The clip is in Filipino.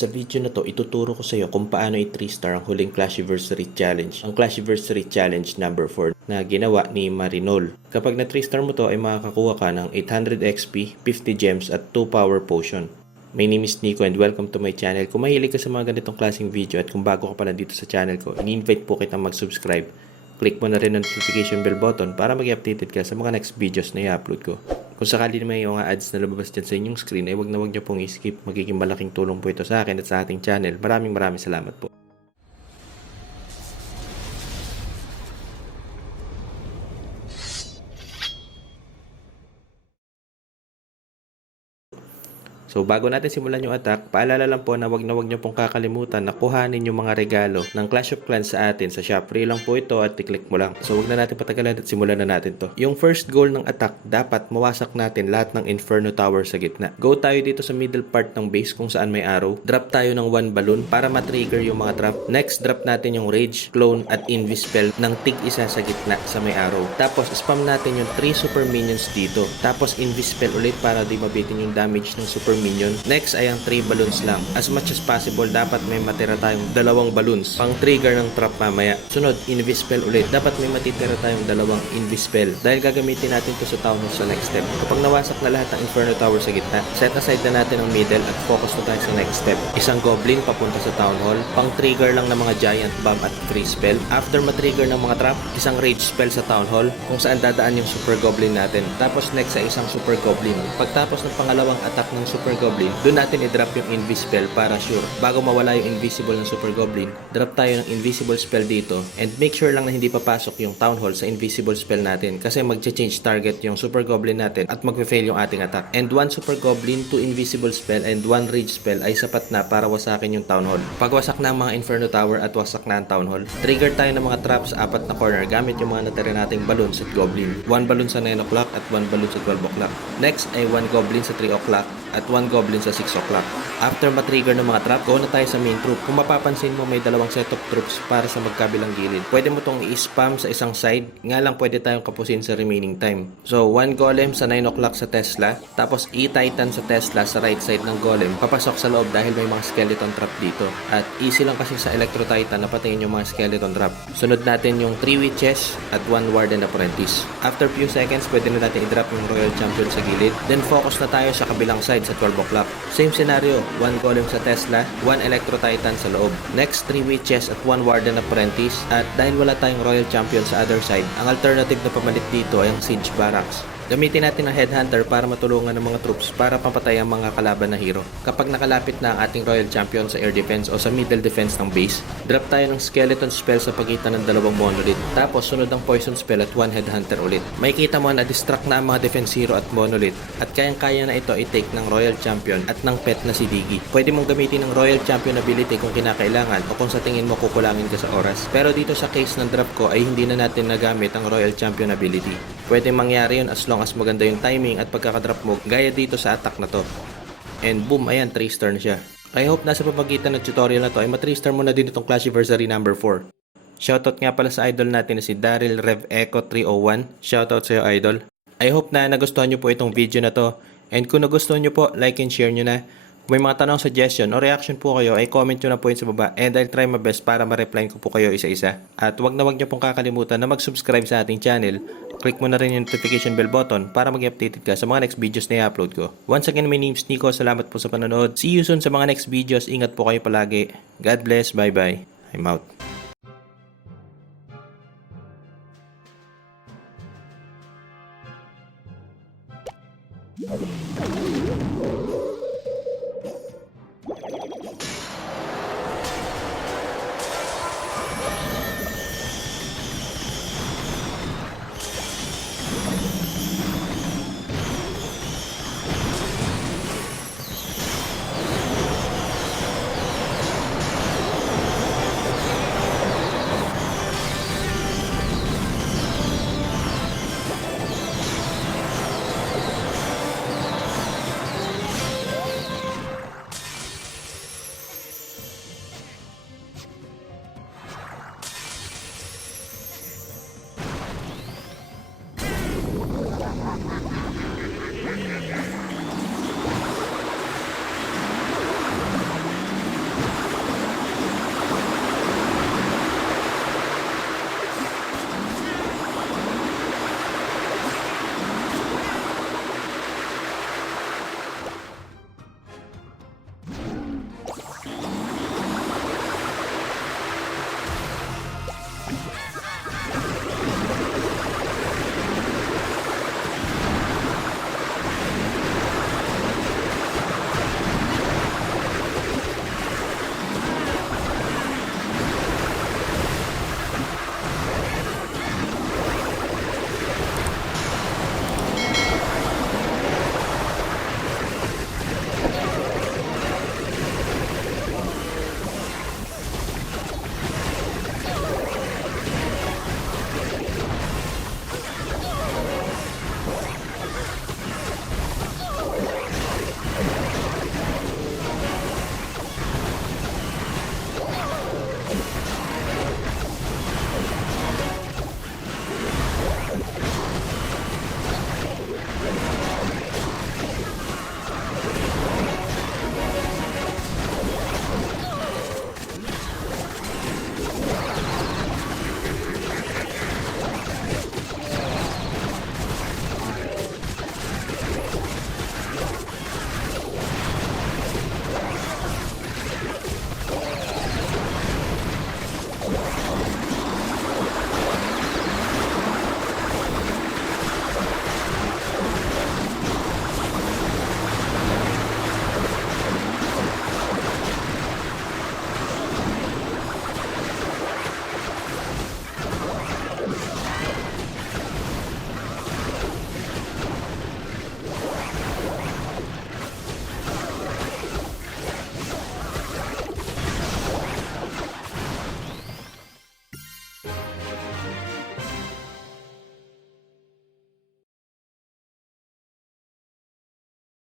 Sa video na to, ituturo ko sa iyo kung paano i-3-star ang huling Clashiversary Challenge. Ang Clashiversary Challenge number 4 na ginawa ni Marinol. Kapag na 3-star mo to ay makakakuha ka ng 800 XP, 50 gems at 2 power potion. My name is Nico and welcome to my channel. Kung mahilig ka sa mga ganitong klaseng video at kung bago ka pala dito sa channel ko, in-invite po kitang mag-subscribe. Click mo na rin ang notification bell button para mag-updated ka sa mga next videos na i-upload ko. Kung sakali naman yung mga ads na lumabas dyan sa inyong screen ay wag na wag nyo pong i-skip. Magiging malaking tulong po ito sa akin at sa ating channel. Maraming salamat po. So bago natin simulan yung attack, paalala lang po na wag nyo pong kakalimutan na kuhanin yung mga regalo ng Clash of Clans sa atin sa shop. Free lang po ito at i-click mo lang. So wag na natin patagalan at simulan na natin to. Yung first goal ng attack, dapat mawasak natin lahat ng Inferno Tower sa gitna. Go tayo dito sa middle part ng base kung saan may arrow. Drop tayo ng 1 balloon para ma-trigger yung mga trap. Next, drop natin yung Rage, Clone at Invispell ng tig-isa sa gitna sa may arrow. Tapos spam natin yung 3 super minions dito. Tapos Invispell ulit para di mabitin yung damage ng super minion. Next ay ang 3 balloons lang. As much as possible, dapat may matira tayong 2 balloons pang trigger ng trap mamaya. Sunod, Invispell ulit. Dapat may matitira tayong 2 Invispell dahil gagamitin natin to sa Town Hall sa next step. Kapag nawasak na lahat ng Inferno Tower sa gitna, set aside na natin ang middle at focus na tayo sa next step. Isang Goblin papunta sa Town Hall, pang trigger lang ng mga Giant Bomb at Freeze Spell. After matrigger ng mga trap, isang Rage Spell sa Town Hall kung saan dadaan yung Super Goblin natin. Tapos next ay isang Super Goblin. Pagtapos ng pangalawang attack ng Super Goblin, doon natin i-drop yung Invispell para sure. Bago mawala yung Invisible ng Super Goblin, drop tayo ng Invisible Spell dito and make sure lang na hindi papasok yung Town Hall sa Invisible Spell natin kasi mag-change target yung Super Goblin natin at mag-fail yung ating attack. And 1 Super Goblin, 2 Invisible Spell and 1 Rage Spell ay sapat na para wasakin yung Town Hall. Pag wasak na ang mga Inferno Tower at wasak na ang Town Hall, trigger tayo ng mga traps sa 4 na corner gamit yung mga natira nating balloons at Goblin. 1 balloon sa 9 o'clock at 1 balloon sa 12 o'clock. Next ay 1 Goblin sa 3 o'clock at 1 Goblin sa 6 o'clock. After matrigger ng mga trap, go na tayo sa main troop. Kung mapapansin mo, may 2 set of troops para sa magkabilang gilid. Pwede mo tong i-spam sa isang side, nga lang pwede tayong kapusin sa remaining time. So, 1 Golem sa 9 o'clock sa Tesla, tapos E-Titan sa Tesla sa right side ng Golem. Papasok sa loob dahil may mga skeleton trap dito. At easy lang kasi sa Electro Titan na patayin yung mga skeleton trap. Sunod natin yung 3 Witches at 1 Warden Apprentice. After few seconds, pwede na natin i-drop yung Royal Champion sa gilid. Then focus na tayo sa kabilang side sa 12 o'clock. Same scenario, 1 Golem sa Tesla, 1 Electro Titan sa loob. Next, 3 Witches at 1 Warden Apprentice. At dahil wala tayong Royal Champion sa other side, ang alternative na pamalit dito ay ang Siege Barracks. Gamitin natin ang Headhunter para matulungan ng mga troops para papatay ang mga kalaban na hero. Kapag nakalapit na ang ating Royal Champion sa air defense o sa middle defense ng base, drop tayo ng Skeleton Spell sa pagitan ng 2 Monolith. Tapos sunod ang Poison Spell at 1 Headhunter ulit. May kita mo na distract na ang mga defense hero at Monolith at kayang-kaya na ito i-take ng Royal Champion at ng pet na si Diggy. Pwede mong gamitin ng Royal Champion ability kung kinakailangan o kung sa tingin mo kukulangin ka sa oras. Pero dito sa case ng drop ko ay hindi na natin nagamit ang Royal Champion ability. Pwede mangyari yun as long as maganda yung timing at pagkakadrop mo gaya dito sa attack na to. And boom, ayan, 3-star na siya. I hope nasa papagitan ng tutorial na to ay ma-3-star mo na din itong Clashiversary number 4. Shoutout nga pala sa idol natin na si Daryl Rev Echo 301. Shoutout sa iyo, idol. I hope na nagustuhan nyo po itong video na to. And kung nagustuhan nyo po, like and share nyo na. Kung may mga tanong, suggestion o reaction po kayo, ay comment nyo na po yun sa baba and I'll try my best para ma-reply ko po kayo isa-isa. At wag na wag nyo pong kakalimutan na mag-subscribe sa ating channel. Click mo na rin yung notification bell button para mag-updated ka sa mga next videos na i-upload ko. Once again, my name is Nico. Salamat po sa panonood. See you soon sa mga next videos. Ingat po kayo palagi. God bless. Bye-bye. I'm out.